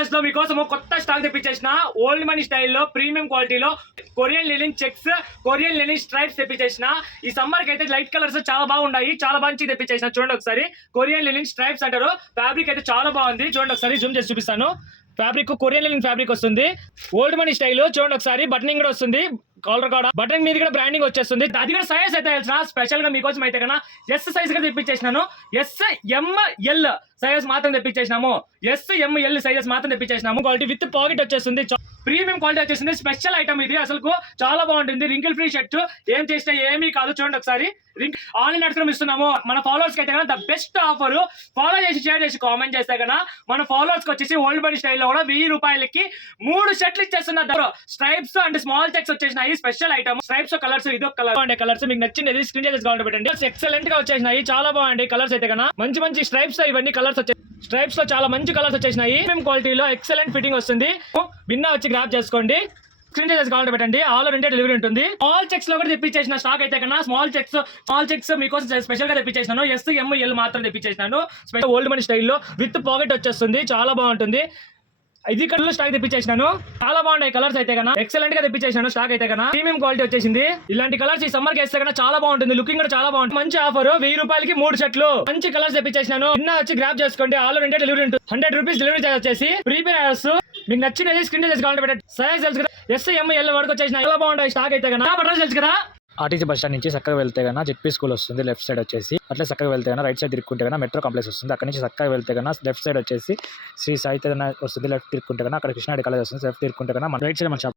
Colours లో మీకోసం కొత్త స్టాక్ తెప్పించేసిన ఓల్డ్ మనీ స్టైల్లో ప్రీమియం క్వాలిటీలో Korean linen checks, Korean linen stripes తెప్పించేసిన. ఈ సమ్మర్ కి అయితే లైట్ కలర్స్ చాలా బాగున్నాయి, చాలా మంచి తెప్పించేసిన. చూడండి ఒకసారి, కొరియన్ లెనిన్ స్ట్రైప్స్ అంటారు. ఫ్యాబ్రిక్ అయితే చాలా బాగుంది. చూడండి ఒకసారి జూమ్ చేసి చూపిస్తాను. ఫ్యాబ్రిక్ కొరియన్ లెనిన్ ఫ్యాబ్రిక్ వస్తుంది. Old money style. చూడండి ఒకసారి, బటనింగ్ కూడా వస్తుంది. కాలర్ కూడా బటన్ మీద కూడా బ్రాండింగ్ వచ్చేస్తుంది. అది కూడా సైజ్ అయితే స్పెషల్ గా మీకోసం అయితే కన్నా ఎస్ సైజ్ గా తెప్పించేసినాను. SML సైజెస్ మాత్రం తెప్పించేసినాము. SML సైజెస్ మాత్రం తెప్పించేసినాము. క్వాలిటీ విత్ పాకెట్ వచ్చేస్తుంది. ప్రీమియం క్వాలిటీ వచ్చేసింది. స్పెషల్ ఐటమ్ ఇది. అసలు చాలా బాగుంటుంది. రింకిల్ ఫ్రీ షర్ట్, ఏం చేసినా ఏమీ కాదు. చూడండి ఒకసారి, ఆన్లైన్ నడుచుకుని ఇస్తున్నాము. మన ఫాలోవర్స్ కి అయితే కన్నా ద బెస్ట్ ఆఫర్. ఫాలో చేసి, షేర్ చేసి, కామెంట్ చేస్తే కన్నా మన ఫాలోవర్స్ కి వచ్చేసి ఓల్డ్ బడీ స్టైల్లో కూడా 1000 రూపాయలకి 3 షర్ట్లు ఇచ్చేస్తున్నారు. స్ట్రైప్స్ అండ్ స్మాల్ చెక్స్ వచ్చేసినాయి. Special item. స్ట్రైప్స్ కలర్స్, ఇదొక కలర్ బాగుండే కలర్స్. మీకు నచ్చింది స్క్రీన్ చేసి కావాలి పెట్టండి. ఎక్సలెంట్ గా వచ్చేసినాయి. చాలా బాగుంది కలర్స్ అయితే కన్నా. మంచి మంచి స్ట్రైప్స్ ఇవన్నీ కలర్స్ వచ్చాయి. స్ట్రైప్స్ లో చాలా మంచి కలర్స్ వచ్చేసినాయి. ప్రీమియం క్వాలిటీలో ఎక్సలెంట్ ఫిట్టింగ్ వస్తుంది. విన్నా వచ్చి గ్రాప్ చేసుకోండి. స్క్రీన్ చేసి కావాలి పెట్టండి. ఆల్ ఓవర్ ఇండియా డెలివరీ ఉంటుంది. స్మాల్ చెక్స్ లో కూడా తెప్పించేసిన స్టాక్ అయితే కన్నా స్మాల్ చెక్స్ మీకోసం స్పెషల్ గా తెప్పించేసినాను. SML మాత్రం తెప్పించేసినాను. స్పెషల్ ఓల్డ్ మనీ స్టైల్లో విత్ పాకెట్ వచ్చేస్తుంది. చాలా బాగుంటుంది. ఇది కలర్ స్టాక్ తెప్పించేసినాను. చాలా బాగున్నాయి కలర్స్ అయితే కన్నా. ఎక్సలెంట్ గా తెప్పించేసినాను స్టాక్ అయితే కన్నా. ప్రీమియం క్వాలిటీ వచ్చేసింది. ఇలాంటి కలర్స్ ఈ సమ్మర్ కి వేస్తే కన్నా చాలా బాగుంటుంది. లుకింగ్ కూడా చాలా బాగుంటుంది. మంచి ఆఫర్. 1000 రూపాయలకి 3 షర్ట్లు. మంచి కలర్స్ తెప్పించేసినాను. నిన్న వచ్చి గ్రాప్ చేసుకోండి. ఆల్ ఓవర్ ఇండియా డెలివరీ ఉంటుంది. 100 రూపీస్ డెలివరీ చార్జ్ వచ్చేసి. ప్రీమియం మీకు నచ్చినది స్క్రీన్ చేసి కావాలి పెట్టండి. సైజ్ తెలుసు కదా, SML వరకు వచ్చేసిన. చాలా బాగుంటాయి స్టాక్ అయితే కన్నా. బట్టలు తెలుసు కదా. ఆర్టీసీ బస్ స్టాండ్ నుంచి చక్కగా వెళ్తే కన్నా జెడ్పీ స్కూల్ వస్తుంది. లెఫ్ట్ సైడ్ వచ్చేసి అట్లా చక్కగా వెళ్తే కన్నా రైట్ సైడ్ తిరుక్కుంటే కన్నా మెట్రో కాంప్లెక్స్ వస్తుంది. అక్కడ నుంచి చక్కగా వెళ్తే కన్నా లెఫ్ట్ సైడ్ వచ్చేసి శ్రీ సాయి వస్తుంది. లెఫ్ట్ తిరుక్కుంటే కన్నా అక్కడ కృష్ణాడి కాలేజ్ వస్తుంది. లెఫ్ట్ తిరుక్కుంటే కన్నా మన రైట్ సైడ్ మన షాప్.